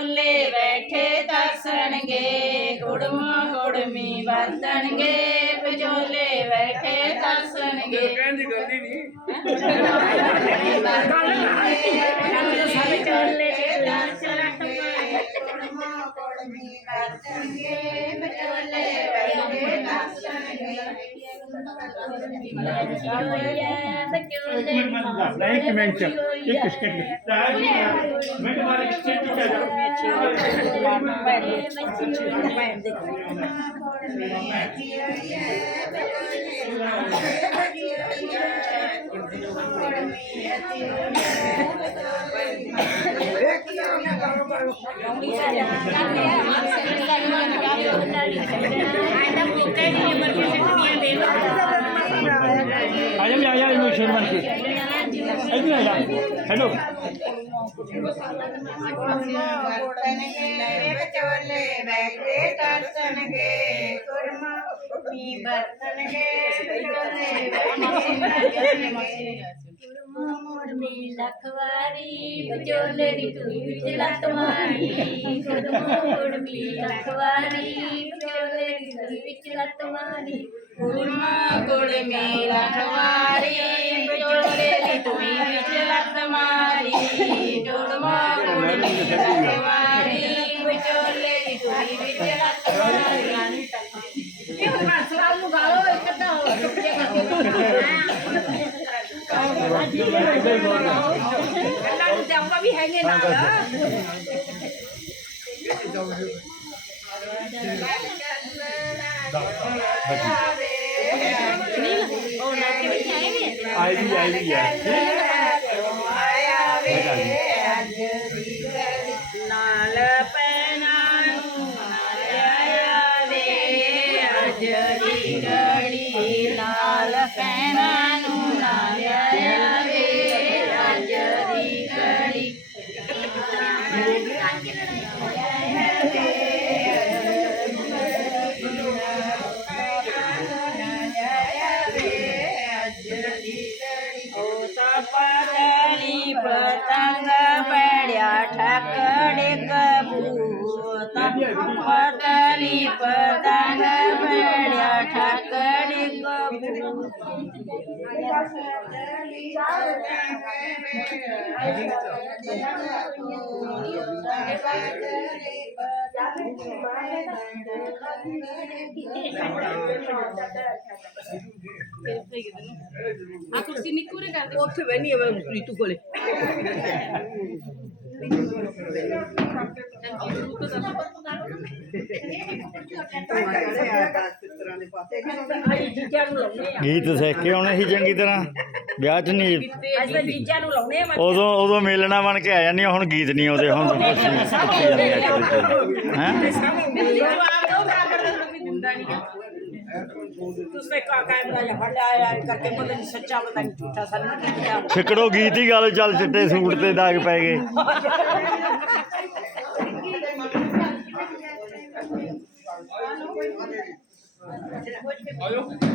ਵਿਚੋਲੇ ਬੈਠੇ ਤਰਸਣਗੇ ਕੁੜਮਾ ਕੁੜਮੀ ਵਰਤਣਗੇ ਵਿਚੋਲੇ ਬੈਠੇ ਤਰਸਣਗੇ। ਕਹਿਣ ਦੀ ਗੱਲ ਹੀ ਨਹੀਂ। ਵਿਚੋਲੇ ਤਰਸਣਗੇ ਕੁੜਮਾ ਕੁੜਮੀ ਵਰਤਣਗੇ Ada bukan di nomor ಐದು ಮನಸ್ಸು ಐದು ಇಲ್ಲ लखवारी आई भी आई भी है પતંગ પડ્યા ઠાકડે કબૂતર પતલી પતંગ પડ્યા ઠાકડે ਉੱਥੇ ਬਹਿਨੀ ਆ ਰੀਤੂ ਕੋਲੇ ਤੁਹਾਨੂੰ ਤਾਂ ਸਭ ਤੋਂ ਪਹਿਲਾਂ ਇਹ ਕਿਹੜੀ ਚੀਜ਼ ਹੈ ਤਾਂ ਜੀਜਾ ਨੂੰ ਲਾਉਣੇ ਆ ਗੀਤ ਸਿੱਖ ਕੇ ਆਉਣੇ ਸੀ ਚੰਗੀ ਤਰ੍ਹਾਂ। ਵਿਆਹ 'ਚ ਨਹੀਂ ਤਾਂ ਜੀਜਾ ਨੂੰ। ਲਾਉਣੇ ਆ ਮੈਂ ਉਦੋਂ ਉਦੋਂ ਮੇਲਣਾ ਬਣ ਕੇ ਆ ਜਾਂਦੀ ਹੁਣ ਗੀਤ ਨਹੀਂ ਆਉਂਦੇ ਹੁਣ ਤਾਂ ਕੁਛ ਨਹੀਂ ਸਿੱਖੀ ਜਾਂਦੇ ਆ ਹੈ? ਜਵਾਬ ਦੋ ਬਰਾਬਰ ਦਾ ਕੋਈ ਦਿੰਦਾ ਨਹੀਂ ਆ ਤੁਸੀਂ ਕਾ ਕੈਮਰਾ ਜਾਂ ਫੜ ਲਿਆ ਕਰਕੇ ਪਤਾ ਨਹੀਂ ਸੱਚਾ ਪਤਾ ਨਹੀਂ ਝੂਠਾ ਸਾਨੂੰ ਛਿਕੜੋ ਗੀਤ ਹੀ ਗੱਲ ਚੱਲ ਚਿੱਟੇ ਸੂਟ ਤੇ ਦਾਗ ਪੈ ਗਏ। Pablo.